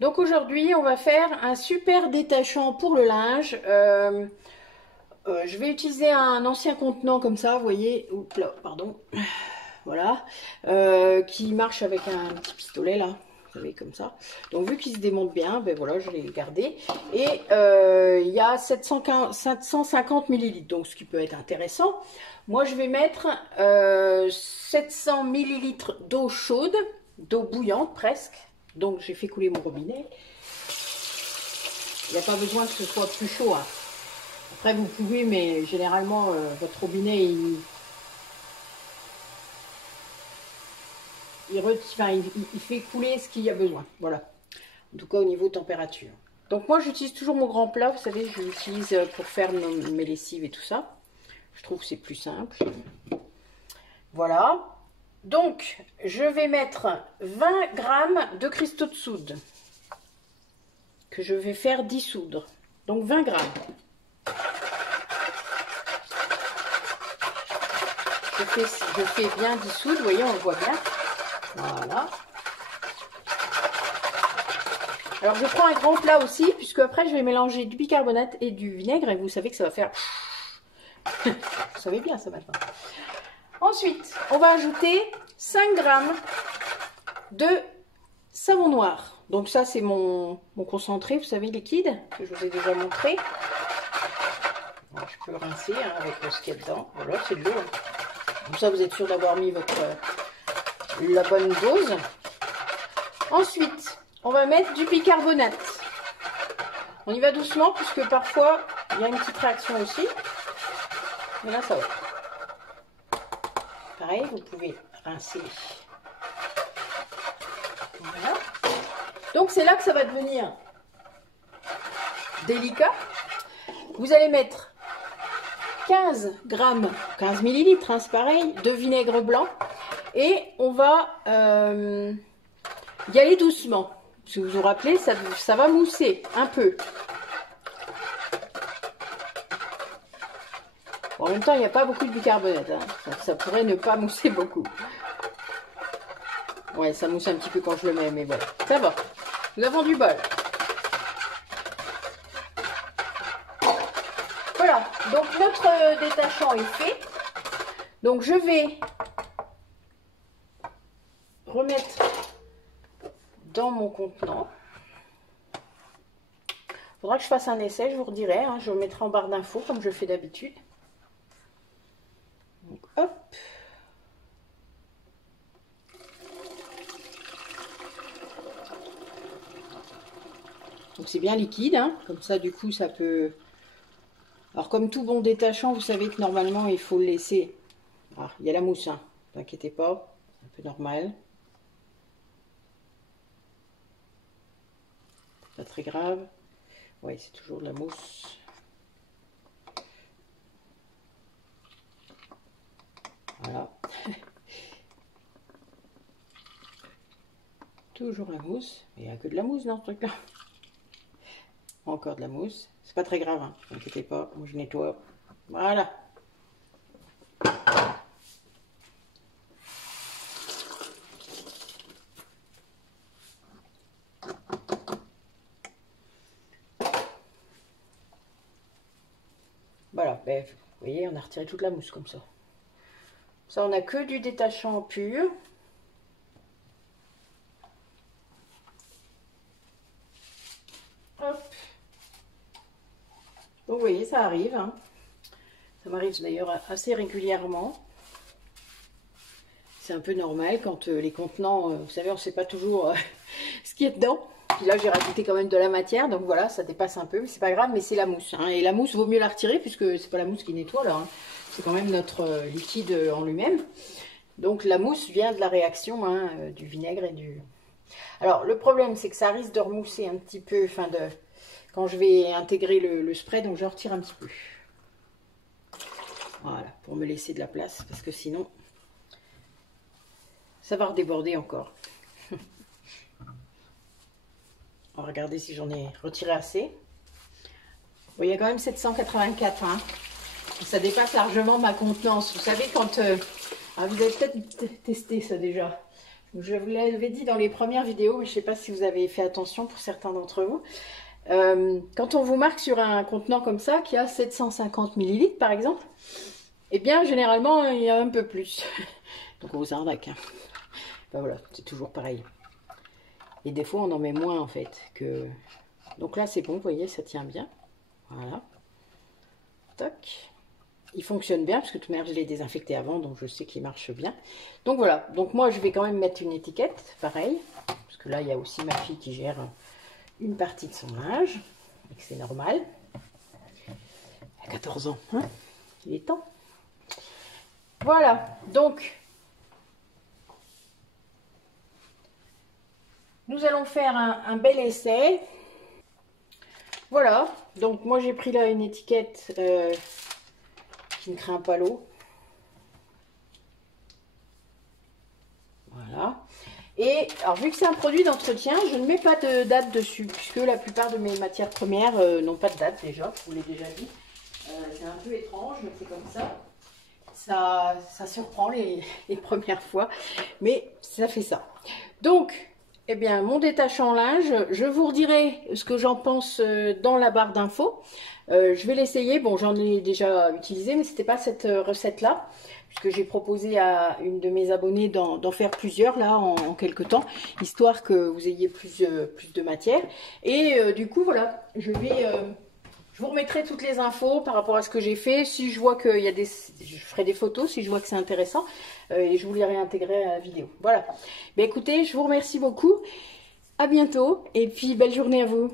Donc aujourd'hui, on va faire un super détachant pour le linge. Je vais utiliser un ancien contenant comme ça, vous voyez. Oups là, pardon. Voilà. Qui marche avec un petit pistolet là. Vous savez, comme ça. Donc vu qu'il se démonte bien, ben voilà, je l'ai gardé. Et il y a 750 millilitres, donc ce qui peut être intéressant. Moi, je vais mettre 700 millilitres d'eau chaude, d'eau bouillante presque. Donc j'ai fait couler mon robinet. Il n'y a pas besoin que ce soit plus chaud. Hein. Après vous pouvez, mais généralement votre robinet il fait couler ce qu'il y a besoin. Voilà. En tout cas au niveau température. Donc moi j'utilise toujours mon grand plat. Vous savez, je l'utilise pour faire mes lessives et tout ça. Je trouve que c'est plus simple. Voilà. Donc, je vais mettre 20 grammes de cristaux de soude que je vais faire dissoudre. Donc, 20 grammes. Je fais bien dissoudre, vous voyez, on le voit bien. Voilà. Alors, je prends un grand plat aussi, puisque après, je vais mélanger du bicarbonate et du vinaigre. Et vous savez que ça va faire... Vous savez bien ça maintenant. Ensuite, on va ajouter 5 grammes de savon noir. Donc ça, c'est mon concentré, vous savez, liquide, que je vous ai déjà montré. Alors, je peux rincer hein, avec ce qu'il y a dedans. Voilà, c'est de l'eau. Comme ça, vous êtes sûr d'avoir mis la bonne dose. Ensuite, on va mettre du bicarbonate. On y va doucement, puisque parfois, il y a une petite réaction aussi. Mais là, ça va. Pareil, vous pouvez rincer. Voilà. Donc c'est là que ça va devenir délicat. Vous allez mettre 15 grammes, 15 millilitres, hein, c'est pareil, de vinaigre blanc. Et on va y aller doucement. Si vous vous rappelez, ça va mousser un peu. En même temps, il n'y a pas beaucoup de bicarbonate. Hein. Ça pourrait ne pas mousser beaucoup. Ouais, ça mousse un petit peu quand je le mets, mais voilà. Ça va. Nous avons du bol. Voilà. Donc, notre détachant est fait. Donc, je vais remettre dans mon contenant. Il faudra que je fasse un essai, je vous redirai. Hein. Je le mettrai en barre d'infos, comme je fais d'habitude. Donc, hop. Donc c'est bien liquide, hein. Comme ça du coup ça peut... Alors comme tout bon détachant, vous savez que normalement il faut le laisser... Ah, il y a la mousse, hein. Ne vous inquiétez pas, c'est un peu normal. Pas très grave. Ouais, c'est toujours de la mousse. Voilà. Toujours la mousse. Il n'y a que de la mousse dans ce truc là. Encore de la mousse. C'est pas très grave, hein. Ne vous inquiétez pas. Moi je nettoie. Voilà. Voilà. Ben, vous voyez, on a retiré toute la mousse comme ça. Ça, on n'a que du détachant pur. Hop. Donc, vous voyez, ça arrive. Hein. Ça m'arrive d'ailleurs assez régulièrement. C'est un peu normal quand les contenants, vous savez, on ne sait pas toujours ce qu'il y a dedans. Puis là, j'ai rajouté quand même de la matière. Donc voilà, ça dépasse un peu. Mais c'est pas grave, mais c'est la mousse. Hein. Et la mousse, vaut mieux la retirer puisque c'est pas la mousse qui nettoie là. Hein. C'est quand même notre liquide en lui-même. Donc la mousse vient de la réaction hein, du vinaigre et du... Alors le problème c'est que ça risque de remousser un petit peu, quand je vais intégrer le spray, donc je retire un petit peu. Voilà, pour me laisser de la place, parce que sinon ça va redéborder encore. On va regarder si j'en ai retiré assez. Bon, il y a quand même 784, hein. Ça dépasse largement ma contenance. Vous savez quand... vous avez peut-être testé ça déjà. Je vous l'avais dit dans les premières vidéos, mais je ne sais pas si vous avez fait attention pour certains d'entre vous. Quand on vous marque sur un contenant comme ça, qui a 750 ml par exemple, eh bien généralement il y a un peu plus. Donc on vous arnaque. Hein. Ben voilà, c'est toujours pareil. Et des fois on en met moins en fait. Donc là c'est bon, vous voyez, ça tient bien. Voilà. Toc. Il fonctionne bien, parce que de toute manière je l'ai désinfecté avant, donc je sais qu'il marche bien. Donc voilà, donc moi je vais quand même mettre une étiquette, pareil. Parce que là il y a aussi ma fille qui gère une partie de son linge, et que c'est normal. Elle a 14 ans, hein, il est temps. Voilà, donc nous allons faire un bel essai. Voilà, donc moi j'ai pris là une étiquette qui ne craint pas l'eau. Voilà. Et alors vu que c'est un produit d'entretien, je ne mets pas de date dessus, puisque la plupart de mes matières premières n'ont pas de date déjà, je vous l'ai déjà dit. C'est un peu étrange, mais c'est comme ça. Ça surprend les premières fois, mais ça fait ça. Donc, eh bien, mon détachant linge, je vous redirai ce que j'en pense dans la barre d'infos. Je vais l'essayer. Bon, j'en ai déjà utilisé, mais c'était pas cette recette-là, puisque j'ai proposé à une de mes abonnées d'en faire plusieurs là en quelques temps, histoire que vous ayez plus de matière. Et du coup, voilà, je vous remettrai toutes les infos par rapport à ce que j'ai fait. Si je vois qu'il y a je ferai des photos si je vois que c'est intéressant et je vous les réintégrerai à la vidéo. Voilà. Ben écoutez, je vous remercie beaucoup. À bientôt et puis belle journée à vous.